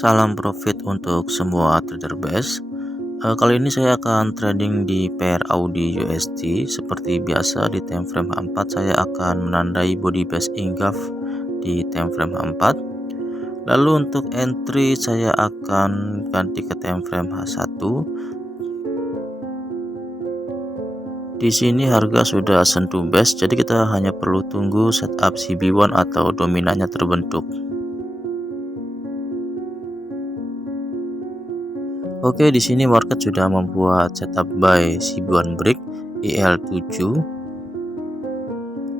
Salam profit untuk semua trader base. Kali ini saya akan trading di pair Audi USD. Seperti biasa di time frame H4 saya akan menandai body base Ingaf di time frame H4. Lalu untuk entry saya akan ganti ke time frame H1. Di sini harga sudah sentuh base, jadi kita hanya perlu tunggu setup CB1 atau dominannya terbentuk. Oke, di sini market sudah membuat setup buy CB1 break IL7.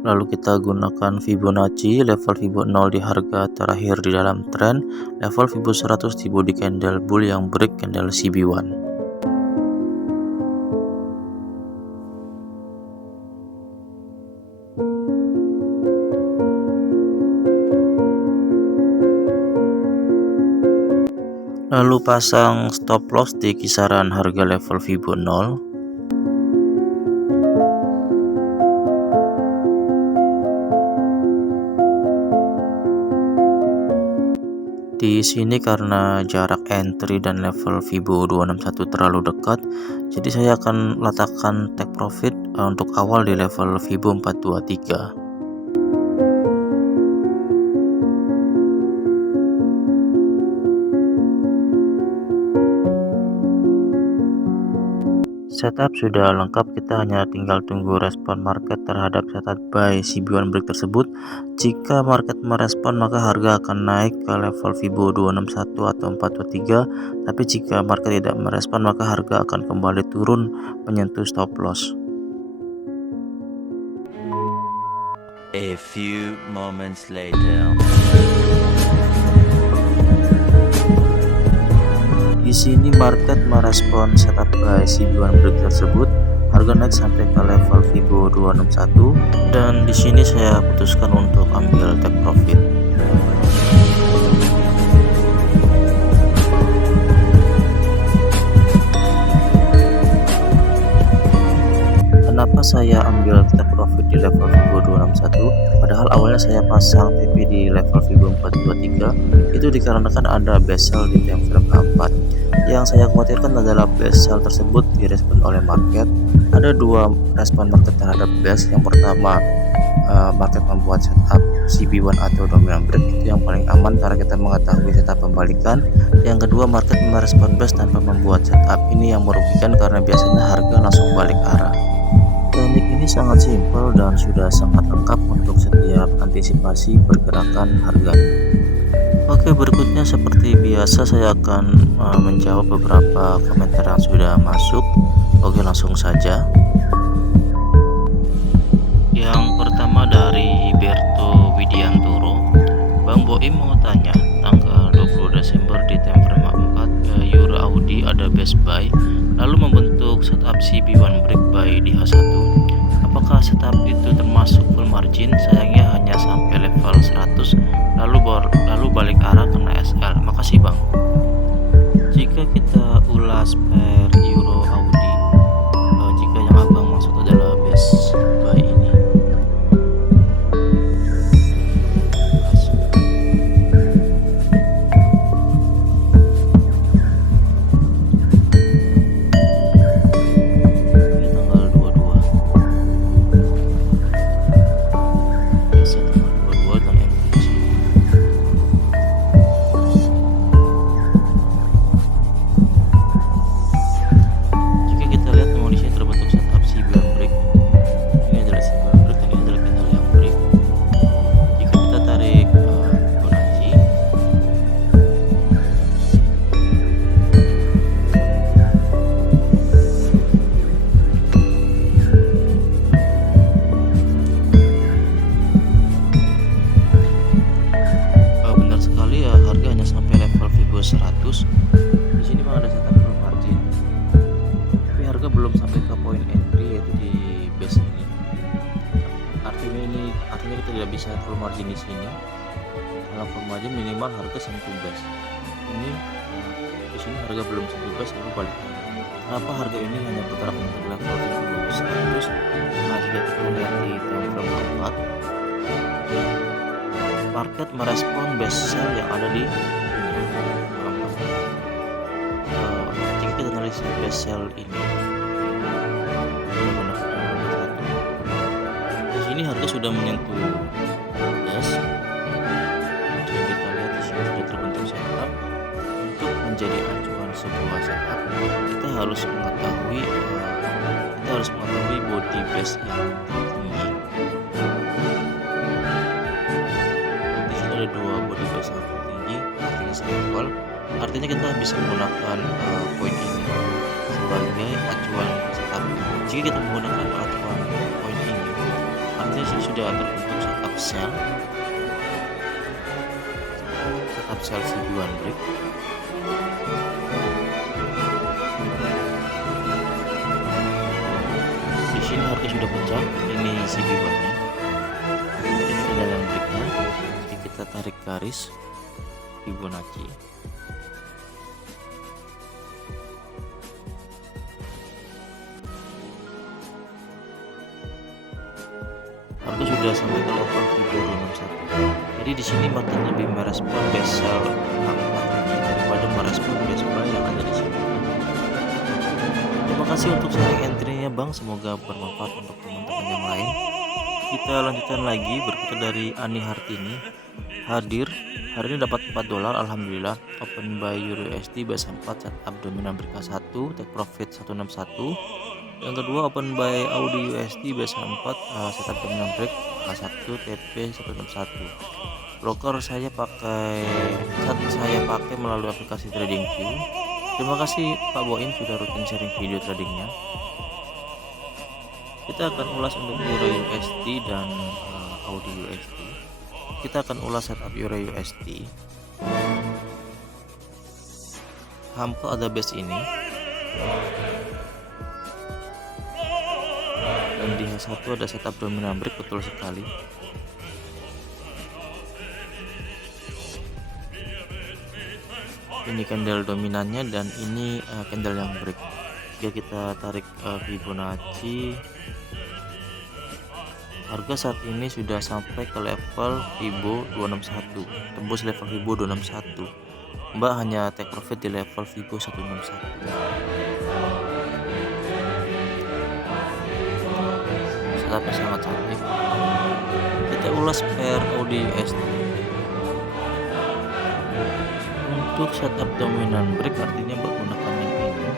Lalu kita gunakan Fibonacci, level Fibo 0 di harga terakhir di dalam trend, level Fibo 100 di body candle bull yang break candle CB1. Lalu pasang stop loss di kisaran harga level Fibo 0. Di sini karena jarak entry dan level Fibo 261 terlalu dekat, jadi saya akan letakkan take profit untuk awal di level Fibo 423. Setup sudah lengkap, kita hanya tinggal tunggu respon market terhadap setup buy CB1 break tersebut. Jika market merespon maka harga akan naik ke level Fibo 261 atau 423, tapi jika market tidak merespon maka harga akan kembali turun menyentuh stop loss. A few moments later. Di sini market merespon setup buy CB1 break tersebut, harga naik sampai ke level Fibo 261 dan di sini saya putuskan untuk ambil take profit. Kenapa saya ambil take profit di level Fibo 261 padahal awalnya saya pasang TP di level Fibo 423? Itu dikarenakan ada base sell di time frame H4. Yang saya khawatirkan adalah base sell tersebut direspon oleh market. Ada dua respon market terhadap base. Yang pertama, market membuat setup CB1 atau dominant break, itu yang paling aman karena kita mengetahui setup pembalikan. Yang kedua, market merespon base tanpa membuat setup, ini yang merugikan karena biasanya harga langsung balik arah. Teknik ini sangat simpel dan sudah sangat lengkap untuk setiap antisipasi pergerakan harga. Oke, berikutnya seperti biasa saya akan menjawab beberapa komentar yang sudah masuk. Oke, langsung saja. Yang pertama dari Berto Widiantoro. Bang Boim mau tanya, tanggal 20 Desember di time frame 4 Euro Audi ada base buy lalu membentuk setup CB1 break buy di H1. Apakah setup itu termasuk full margin? Sayangnya hanya sampai level 100 lalu balik arah kena SL. Makasih Bang. Jika kita ulas per Euro Audi, jika yang Abang maksud adalah base buy ini, benar sekali ya, harga hanya sampai level Fibo 100. Di sini memang ada setup full margin, tapi harga belum sampai ke poin entry yaitu di base ini. Artinya kita tidak bisa full margin di sini. Kalau full margin minimal harga sentuh base. Ini di sini harga belum sentuh base lalu balik. Kenapa harga ini hanya bergerak untuk level Fibo 100? Nah, jika kita lihat di time frame 4, market merespon base sell yang ada di si bezel ini. Kita gunakan satu. Di sini harga sudah menyentuh base. Jika kita lihat di sini sudah terbentuk setup. Untuk menjadi acuan sebuah setup, kita harus mengetahui body base yang tinggi. Di sini ada dua body base yang tinggi, artinya selevel. Artinya kita bisa menggunakan poin ini sebagai acuan setup. Jika kita menggunakan acuan poin ini, artinya sini sudah terbentuk setup sel CB1 break. Di sini harga sudah pecah, ini CB1-nya. Ini kendala breaknya. Jika kita tarik garis Fibonacci, harga sudah sampai ke level Fibo 261. Jadi di sini market lebih merespon bezel angka ini daripada merespon base buy yang ada di sini. Terima kasih untuk sharing entry-nya Bang, semoga bermanfaat untuk teman-teman yang lain. Kita lanjutkan lagi, berikutnya dari Ani Hartini. Hadir hari ini dapat $4, alhamdulillah. Open buy Euro USD base 4, setup dominan berkah 1, take profit 161. Yang kedua open buy Audi USD base 4, setup dominan break A1, TP 161. Broker saya pakai melalui aplikasi TradingView. Terima kasih Pak Boim sudah rutin sharing video tradingnya. Kita akan ulas untuk Euro USD dan Audi USD. Kita akan ulas setup Euro USD. Hampir ada base ini. Dan di H1 ada setup dominan break, betul sekali. Ini candle dominannya dan ini candle yang break. Jika kita tarik Fibonacci, harga saat ini sudah sampai ke level Fibo 261, tembus level Fibo 261. Mbak hanya take profit di level Fibo 161. Setupnya sangat cantik. Kita ulas pair Audi USD. Untuk setup dominan break artinya Mbak gunakan yang ini.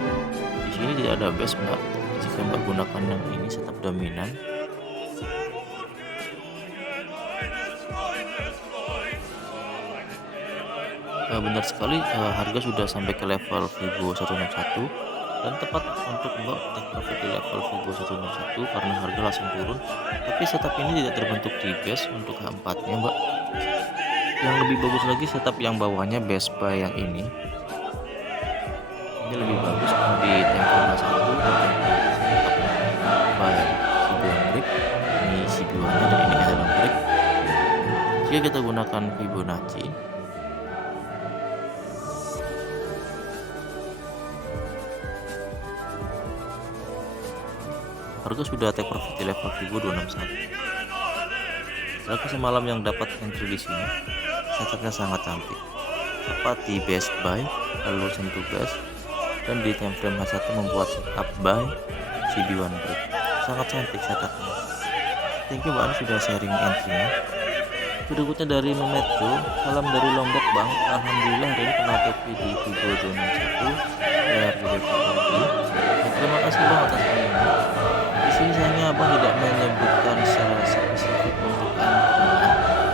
Di sini tidak ada base Mbak. Jika Mbak gunakan yang ini setup dominan, benar sekali, harga sudah sampai ke level Fibo 161 dan tepat untuk Mbak take profit di level Fibo 161 karena harga langsung turun. Tapi setup ini tidak terbentuk di base untuk H4 nya Mbak. Yang lebih bagus lagi setup yang bawahnya base buy yang ini lebih bagus di tempo H1 buy CB1 break, ini CB1 nya dan ini candle break. Jika kita gunakan Fibonacci, harga sudah take profit di level Fibo 261. Harga semalam yang dapat entry di sini, setupnya sangat cantik, tepat di base buy, lalu sentuh base, dan di time frame H1 membuat setup buy CB1 break. Sangat cantik setupnya. Thank you Bang sudah sharing entry-nya. Berikutnya dari Memetjo, salam dari Lombok Bang. Alhamdulillah hari ini kena TP di Fibo 261 terima kasih Bang atas komennya. Di sini sayangnya Abang tidak menyebutkan secara spesifik untuk entry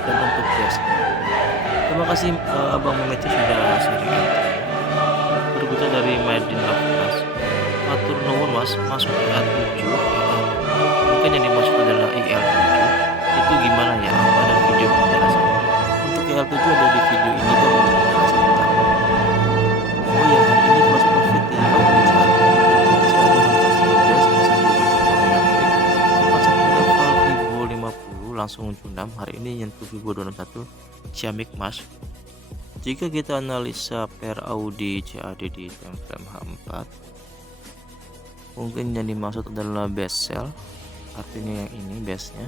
dan untuk base. Terima kasih Abang Memetjo sudah sharing entry. Berikutnya dari Madin Loftas. Matur nuwun Mas, masuk IL7 mungkin yang dimaksud adalah IL7 itu gimana ya, ada video penjelasannya. Untuk IL7 ada di video ini Bang untuk penjelasannya. Oh ya, hari ini close profit di Audi CAD sempat sampai level Fibo 50 langsung cundam. Hari ini nyentuh Fibo 261 ciamik Mas. Jika kita analisa pair Audi CAD di time frame H4, mungkin yang dimaksud adalah base sell, artinya yang ini base nya.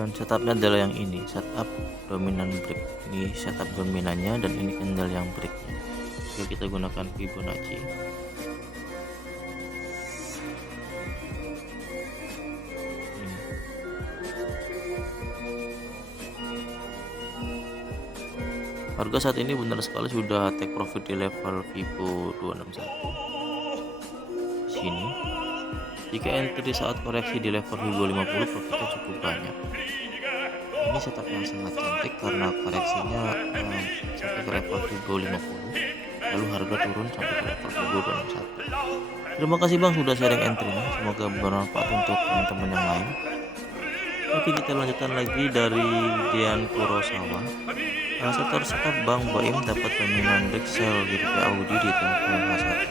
Dan setupnya adalah yang ini, setup dominan break. Ini setup dominannya dan ini candle yang breaknya. Jika kita gunakan Fibonacci, ini. Harga saat ini benar sekali sudah take profit di level Fibo 261. Sini. Jika entry saat koreksi di level Fibo 50, profitnya cukup banyak. Ini setup yang sangat cantik karena koreksinya sampai ke level Fibo 50, lalu harga turun sampai ke level Fibo 261. Terima kasih Bang sudah sharing entry-nya, semoga bermanfaat untuk teman-teman yang lain. Oke, kita lanjutkan lagi dari Dian Kurosawa. Setelah setup Bang Baim dapat dominan break sell di BPA Audi di tempo H1.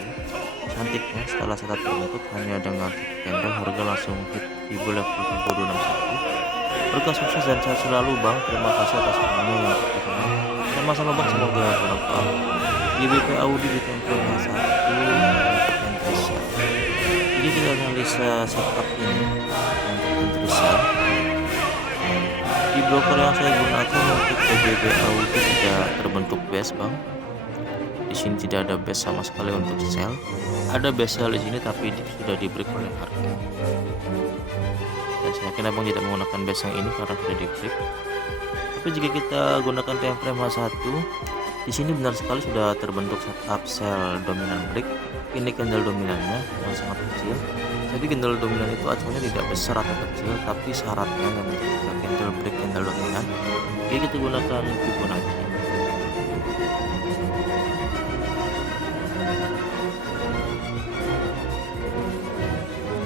Cantiknya setelah setup terbentuk hanya dengan candle, harga langsung hit Fibo level Fibo 261. Harga sukses dan sehat selalu Bang, terima kasih atas semuanya yang dukungan. Sama-sama Bang, semoga bermanfaat. Di BPA Audi di tempo H1 entry sell. Jadi kita analisa setup ini untuk entry sell. Di broker yang saya gunakan untuk PBB Audi tidak terbentuk base Bang. Di sini tidak ada base sama sekali untuk sell. Ada base sell di sini tapi sudah di break oleh harga. Dan saya yakin Abang tidak menggunakan base yang ini karena sudah di break. Tapi jika kita gunakan time frame H1, di sini benar sekali sudah terbentuk setup sell dominan break. Ini candle dominannya yang sangat kecil. Jadi candle dominan itu acuannya tidak besar atau kecil, tapi syaratnya yang ketika candle break candle dominan, jadi kita gunakan Fibonacci.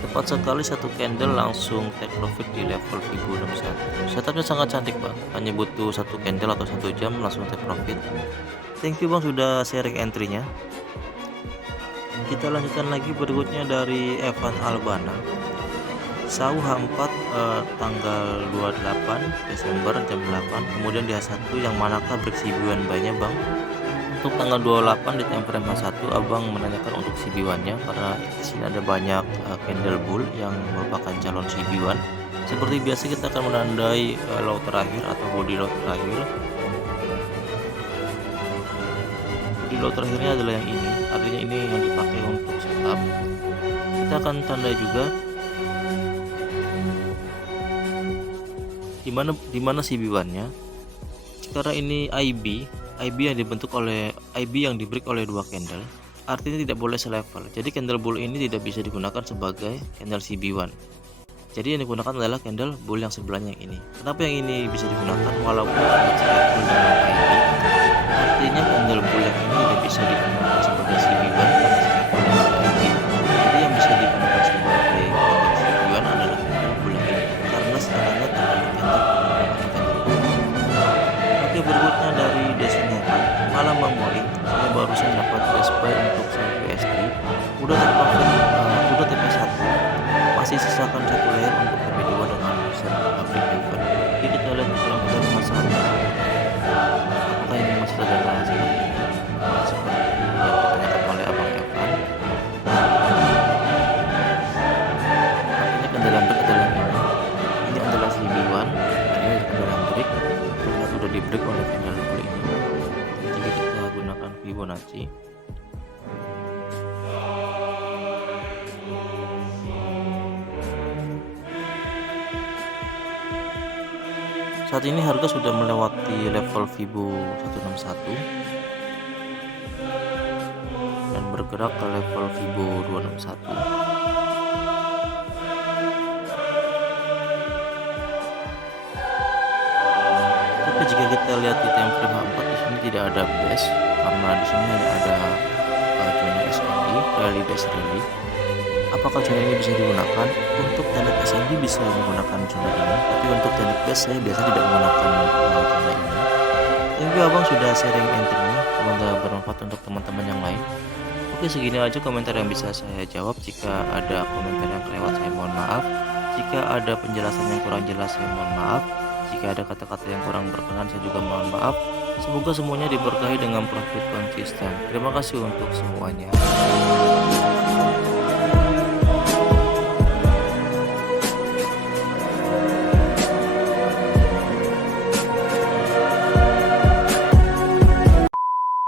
Tepat sekali satu candle langsung take profit di level Fibo 61. Setupnya sangat cantik Bang, hanya butuh satu candle atau 1 jam langsung take profit. Thank you Bang sudah sharing entry-nya. Kita lanjutkan lagi berikutnya dari Evan Albana. Sau H4 tanggal 28 Desember jam 8, kemudian di H1 yang manakah break CB1 buy-nya Bang? Untuk tanggal 28 di time frame H1 Abang menanyakan untuk CB1-nya karena di sini ada banyak candle bull yang merupakan calon CB1. Seperti biasa kita akan menandai low terakhir atau body low terakhir. Body low terakhirnya adalah yang ini, artinya ini yang dipakai untuk setup. Kita akan tandai juga di mana CB1-nya. Karena ini IB yang dibentuk oleh IB yang di break oleh dua candle, artinya tidak boleh selevel. Jadi candle bull ini tidak bisa digunakan sebagai candle CB1. Jadi yang digunakan adalah candle bull yang sebelahnya yang ini. Kenapa yang ini bisa digunakan walaupun tidak selevel dengan IB? Artinya candle bull yang ini tidak bisa digunakan sebagai CB1 karena selevel dengan IB. Jadi yang bisa digunakan sebagai candle CB1 adalah candle bull yang ini karena setengahnya terkena candle bull. Oke, berikutnya dari Desinera. Malam Bang Boy, saya barusan dapat cash buy untuk USD. Udah terprofit, udah TP1. Masih sisakan satu layer untuk TP2 dengan set break even. Jadi kita lihat mudah-mudahan masalahnya. Apakah ini masih adalah seperti ini? Seperti yang ditanyakan oleh Abang Evan. Artinya candle yang break adalah ini. Ini adalah CB1. Ini candle yang break. Terlihat udah di break oleh candle bull ini. Jika kita gunakan Fibonacci, saat ini harga sudah melewati level Fibo 161 dan bergerak ke level Fibo 261. Tapi jika kita lihat di time frame H4, di sini tidak ada base karena di sini hanya ada zona SND, rally base rally. Apakah zona ini bisa digunakan? Untuk teknik SND bisa menggunakan zona ini, tapi untuk teknik base saya biasa tidak menggunakan zona ini. Thank you Abang sudah sharing entry-nya, semoga bermanfaat untuk teman-teman yang lain. Oke, segini aja komentar yang bisa saya jawab. Jika ada komentar yang kelewat saya mohon maaf. Jika ada penjelasan yang kurang jelas saya mohon maaf. Jika ada kata-kata yang kurang berkenan saya juga mohon maaf. Semoga semuanya diberkahi dengan profit konsisten. Terima kasih untuk semuanya.